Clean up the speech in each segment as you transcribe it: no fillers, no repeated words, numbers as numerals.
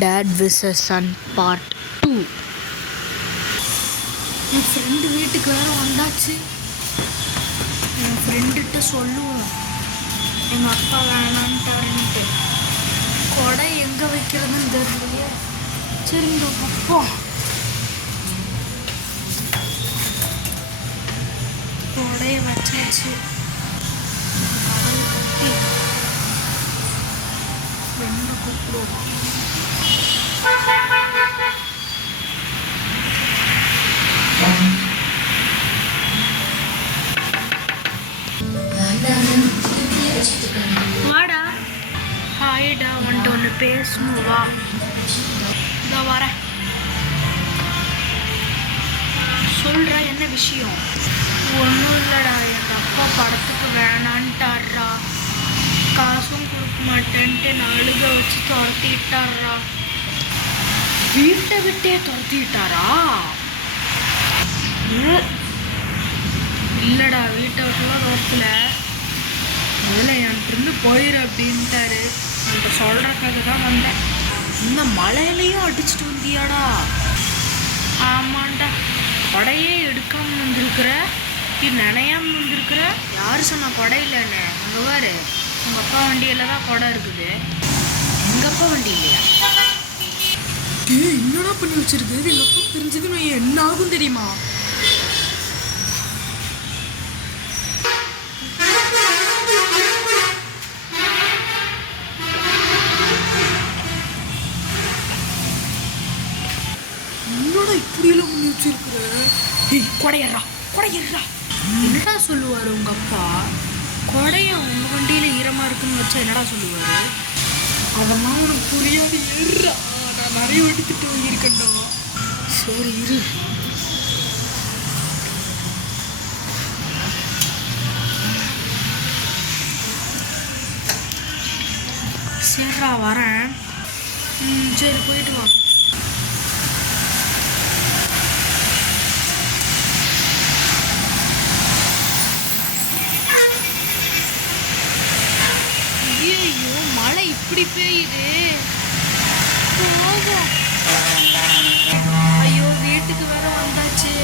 Dad vs Son Part 2. என் friend வீட்டுக்கு வேறு வந்தாச்சு. என் ஃப்ரெண்டுகிட்ட சொல்லுவோம் எங்கள் அப்பா வேணான்ட்டாருன்ட்டு. கொடை எங்கே வைக்கிறதுன்னு தெரியலையே. சரிங்க அப்பா கொடையை வச்சாச்சு. கட்டி ஃப்ரெண்டை கூப்பிடுவோம். வாடா. ஹாய்டா, வந்துட்டு ஒன்று பேசணும். வா, இதோ வரேன். சொல்கிற என்ன விஷயம்? ஒன்றும் இல்லைடா, எங்கள் அப்பா படத்துக்கு வேணான்ட்டார்ரா. காசும் கொடுக்க மாட்டேன்ட்டு அழுக வச்சு துரத்திட்டாரா. வீட்டை விட்டே துரத்திட்டாரா? இல்லைடா, வீட்டை விட்டுலாம் துரத்தல. முதல்ல என்கிட்ட போயிரு அப்படின்ட்டாரு. அந்த சொல்கிறக்காக தான் வந்தேன். இந்த மழையிலையும் அடிச்சுட்டு வந்தியாடா? ஆமாண்டா. கொடையே எடுக்காமல் வந்திருக்கிற, நினையாம வந்திருக்கிற. யார் சொன்ன கொடை இல்லைன்னு? அங்கே பாரு, உங்கள் அப்பா வண்டியில் தான் கொடை இருக்குது. எங்கள் அப்பா வண்டி இல்லையா? என்னடா பண்ணி வச்சிருக்கு? எங்கள் அப்பா தெரிஞ்சது நான் என்ன ஆகும் தெரியுமா? என்னடா இப்படியெல்லாம் பண்ணி வச்சிருக்கிற? கொடையறா கொடையறா. என்னடா சொல்லுவார் உங்கள் அப்பா? கொடைய உங்கள் வண்டியில் ஈரமாக இருக்குன்னு வச்சா என்னடா சொல்லுவார்? அதெல்லாம் உனக்கு புரியாது. ஏறா, நான் நிறைய எடுத்துட்டு வாங்கியிருக்கேன்டா. சரி இரு. சரிடா வரேன். சரி போயிட்டு வா. ஐயோ, மழை இப்படி பெய்யுது. போகும். ஐயோ, வீட்டுக்கு வேற வந்தாச்சு.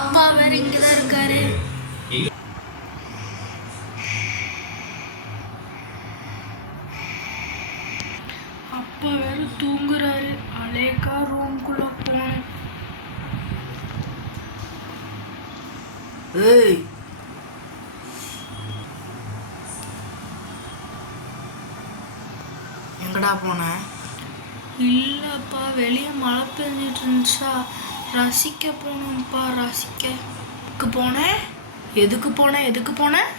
அப்பா வேற இங்கதான் இருக்காரு. அப்பா வேற தூங்குறாரு. அலேக்கா ரூம்குள்ள போனேன். ஏய், எங்கடா போன? இல்லப்பா, வெளியே மழை பெஞ்சிட்டு இருந்துச்சா, ரசிக்க போனோம்ப்பா. ரசிக்க போனேன். எதுக்கு போனேன்?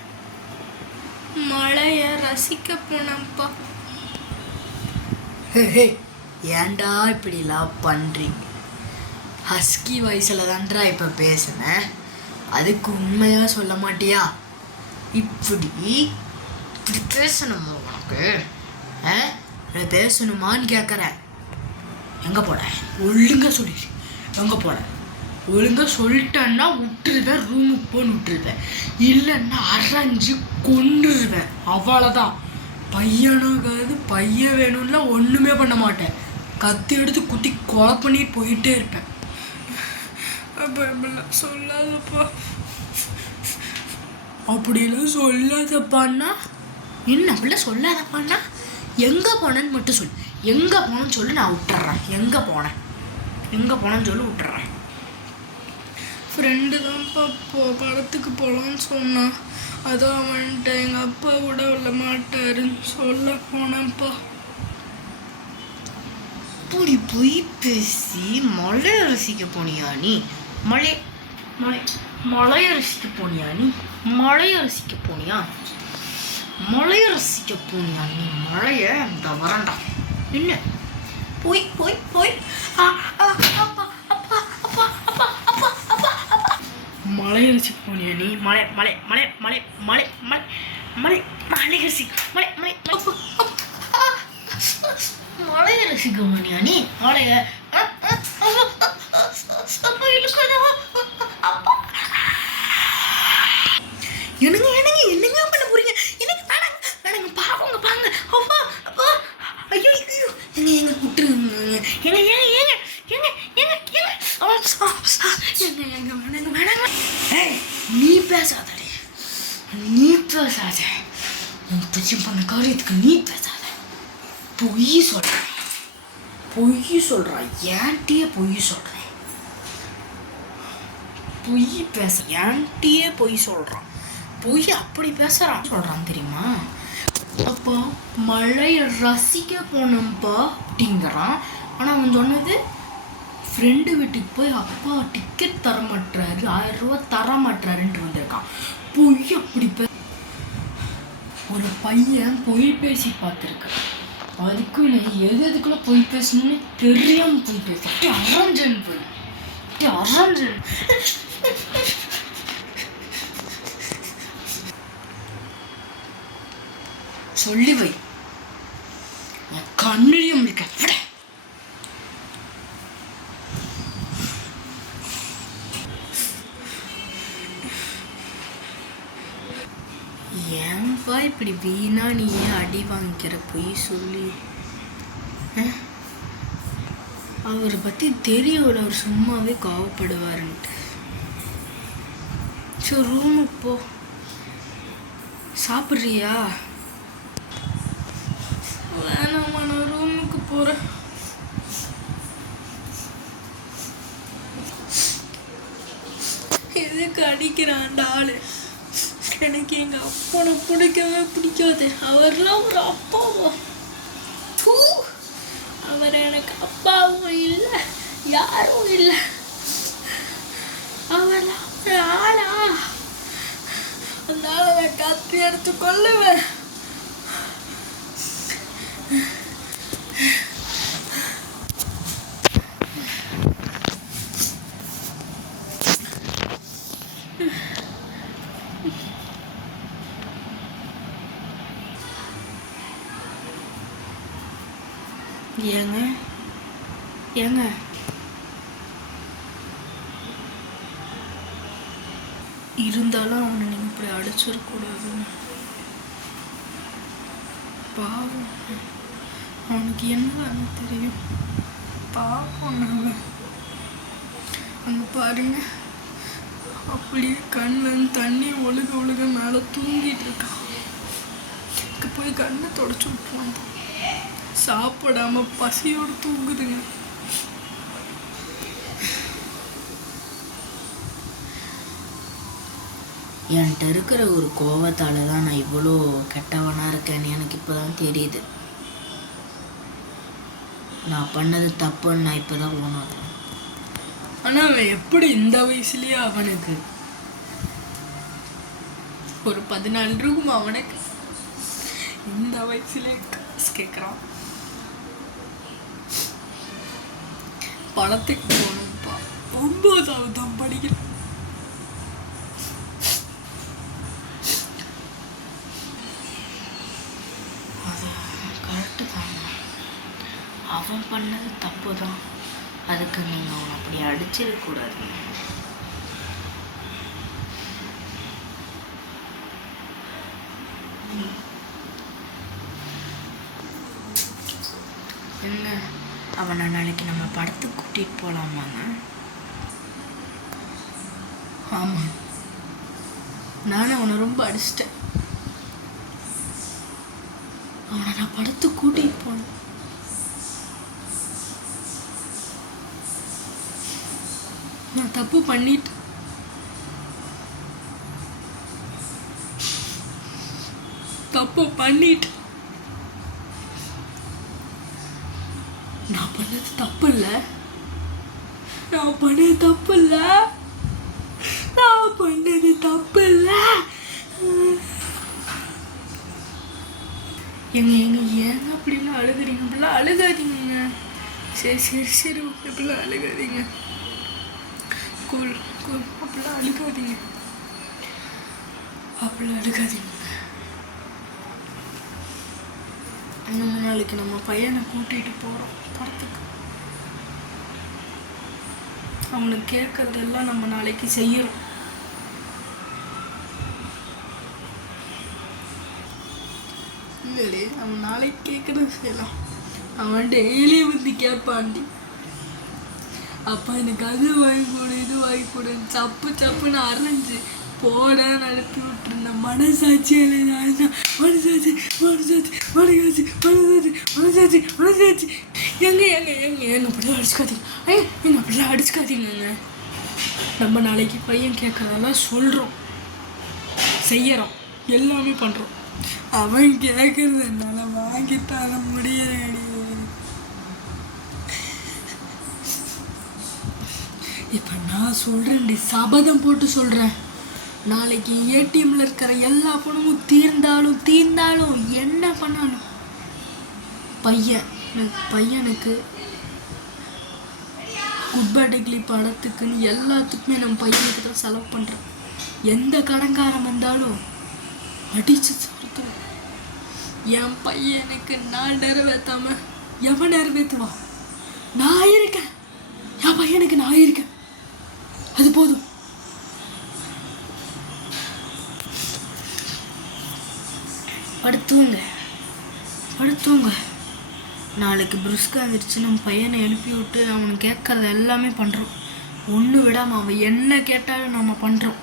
மழைய ரசிக்க போனேன்ப்பா. ஏன்டா இப்படிலாம் பண்ணுறீங்க? ஹஸ்கி வயசில் தான்டா இப்போ பேசுனேன். அதுக்கு உண்மையாக சொல்ல மாட்டியா? இப்படி பேசணுமா உனக்கு? பேசணுமான்னு கேட்குறேன். எங்கே போன? ஒழுங்காக சொல்லிடு. எங்கே போன? ஒழுங்காக சொல்லிட்டேன்னா விட்டுருவேன், ரூமுக்கு போன்னு விட்டுருவேன். இல்லைன்னா அரைஞ்சு கொண்டுருவேன். அவ்வளோதான். பையனுக்காவது பையன் வேணும்னா ஒன்றுமே பண்ண மாட்டேன். கத்தி எடுத்து குத்தி கொலை பண்ணிட்டு போயிட்டே இருப்பேன். சொல்லாதப்பா. அப்படிலாம் சொல்லாதப்பான்னா என்ன? அப்படிலாம் சொல்லாதப்பான்னா எங்கே போனேன்னு மட்டும் சொல்லு. எங்கே போனேன்னு சொல்லி நான் விட்டுறேன். எங்கே போனேன்னு சொல்லி விட்டுறேன். ஃப்ரெண்டு தான்ப்பா படத்துக்கு போகலான்னு சொன்னான். அதான் வந்துட்டு எங்கள் அப்பா கூட விட மாட்டாருன்னு சொல்ல போனேன்ப்பா. இப்படி போய் பேசி மழைய ரசிக்க போனியா நீ? மழைய ரசிக்க போனியா நீ? மழைய ரசிக்க போனியா நீ? மழைய இந்த வரண்டா என்ன? போய் மழை ரசிக்க போனியா நீ? மழை ரசிக்க போனியா நீ? மழைய நீ பேசாதடி, நீ பேசாத. உன் பிச்சை பண்ண காரியத்துக்கு நீ பேசாத. பொய் சொல்ற, பொய் சொல்றா. ஏன்ட்டியே பொய் சொல்ற, பொய் பேச. ஏன்ட்டியே பொய் சொல்றான். பொய் அப்படி பேசுறான் சொல்றான் தெரியுமா? அப்போ மழையை ரசிக்க போனோம்ப்பா அப்படிங்கிறான். ஆனால் அவன் சொன்னது ஃப்ரெண்டு வீட்டுக்கு போய் அப்பா டிக்கெட் தர மாட்டாரு, 1000 ரூபா தர மாட்டாருன்ட்டு வந்திருக்கான். பொய் அப்படி ஒரு பையன் பொய் பேசி பார்த்துருக்கான். அதுக்கும் நான் எதுக்குள்ள பொய் பேசணும்னு தெரியாம பொய் பேச அரஞ்சன் போய் அரஞ்சன். சொல்லி வை, கண்ணிலையும் முடிக்க. ஏன்பா இப்படி வீணா நீ ஏன் அடி வாங்கிக்கிற பொய் சொல்லி? அவரை பற்றி தெரியும், அவர் சும்மாவே கோவப்படுவாருன்ட்டு. சரி ரூமுக்கு போ. சாப்பிட்றியா? வேணாம்மா, நான் ரூமுக்கு போகிறேன். எதுக்கு அடிக்கிறான் ஆளு? எனக்கு எங்கள் அப்பனை பிடிக்கவே பிடிக்காது. அவர்லாம் ஒரு அப்பாவோ? அவர் எனக்கு அப்பாவும் இல்லை, யாரும் இல்லை. அவர்லாம் ஒரு ஆளா? அந்த ஆளை நான் கத்தி எடுத்து கொள்ளுவேன். ஏங்க ஏங்க இருந்தாலும் அவனை நீங்கள் இப்படி அடிச்சிடக்கூடாதுங்க. பாவம், அவனுக்கு என்ன தெரியும்? பாவம். நாங்கள் அங்கே பாருங்க, அப்படியே கண்ணில் தண்ணி ஒழுக ஒழுக மேலே தூங்கிட்டு இருக்கான். போய் கண்ணை தொடச்சி விட்டுருவான். சாப்பிடாம பசியோடு தூங்குதுங்க. என்கிட்ட இருக்கிற ஒரு கோவத்தால தான் நான் இவ்வளோ கெட்டவனா இருக்கேன்னு எனக்கு இப்போதான் தெரியுது. நான் பண்ணது தப்புன்னு நான் இப்போதான் உணர்றேன். ஆனால் அவன் எப்படி இந்த வயசுலயே அவனுக்கு ஒரு 14 இருக்கும், அவனுக்கு இந்த வயசுலயே காசு கேட்குறான். பணத்துக்கு போகணும்ப்பா. 9வது தான் படிக்கிறேன். அது கரெக்டு தான். அவன் பண்ணது தப்பு தான். அதுக்கு நீங்கள் அவனை அப்படி அடிச்சிடக்கூடாது. என்ன அவனை நாளைக்கு நம்ம படத்துக்கு கூட்டிகிட்டு போகலாமாங்க? ஆமாம், நானும் அவனை ரொம்ப அடிச்சிட்டேன். அவனை நான் படத்துக்கு கூட்டிகிட்டு போனேன். நான் தப்பு பண்ணிட்டேன். நான் பண்ணது தப்பு இல்லை. ஏங்க அப்படிலாம் அழுகுறீங்க? அப்படிலாம் அழுகாதீங்க. சரி அப்படிலாம் அழுகாதீங்க. கூல் அப்படிலாம் அழுகாதீங்க. இன்னும் நாளைக்கு நம்ம பையனை கூட்டிகிட்டு போகிறோம் படத்துக்கு. அவனுக்கு கேட்கறதெல்லாம் நம்ம நாளைக்கு செய்யறோம். இல்லையே, அவன் நாளைக்கு கேட்கறது செய்யலாம். அவன் டெய்லி வந்து கேட்பாண்டி. அப்பா எனக்கு அது வாங்கி கொடு இது வாங்கி கொடுன்னு சப்பு சப்புன்னு அரைஞ்சு போடான்னு அனுப்பி விட்டுருந்தேன். மனசாட்சியில் மனசாட்சி மனசாட்சி மனசாட்சி மனசாட்சி மனசாட்சி மனசாட்சி எங்க எங்க எங்க எங்க அப்படிலாம் அடிச்சுக்காதீங்க. எங்க அப்படிலாம் அடிச்சுக்காதீங்கங்க. நம்ம நாளைக்கு பையன் கேட்குறதெல்லாம் சொல்கிறோம், செய்யறோம், எல்லாமே பண்ணுறோம். அவன் கேட்கறது என்னால் வாங்கி தர முடியாது. இப்போ நான் சொல்கிறேன்டி, சபதம் போட்டு சொல்கிறேன், நாளைக்கு ஏடிஎம்மில் இருக்கிற எல்லா பணமும் தீர்ந்தாலும் என்ன பண்ணாலும் பையனுக்கு குட் பர்த்டே கிளிப் படத்துக்குன்னு எல்லாத்துக்குமே நம்ம பையனுக்கு தான் செலவு பண்ணுறேன். எந்த கடன்காரம் வந்தாலும் அடித்து சார்த்துவோம். என் பையனுக்கு நான் நிறைவேற்றாம எவன் நிறைவேற்றுவா? நான் இருக்கேன், என் பையனுக்கு நான் இருக்கேன், அது போதும். படுத்துவங்க. நாளைக்கு பிரிஸ்கா வந்துருச்சு, நம்ம பையனை எழுப்பி விட்டு அவனுக்கு கேட்கறத எல்லாமே பண்ணுறோம். ஒன்று விடாமல் அவன் என்ன கேட்டாலும் நம்ம பண்ணுறோம்.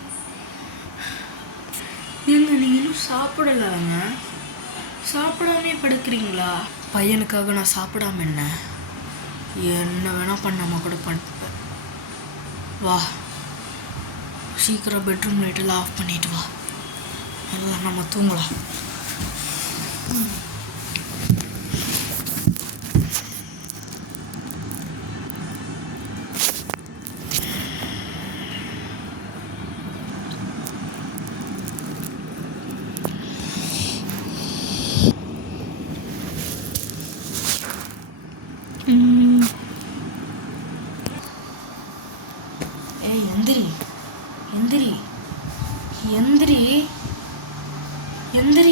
ஏங்க நீங்கள் இன்னும் சாப்பிடலாங்க? சாப்பிடாமே படுக்கிறீங்களா? பையனுக்காக நான் சாப்பிடாம என்ன வேணால் பண்ணாமல் கூட பண்ணுவேன். வா, சீக்கிரம் பெட்ரூம் லைட்டெல்லாம் ஆஃப் பண்ணிட்டு வா, எல்லாம் நம்ம தூங்கலாம். ஏய் எந்திரி எந்திரி எந்திரி எந்திரி.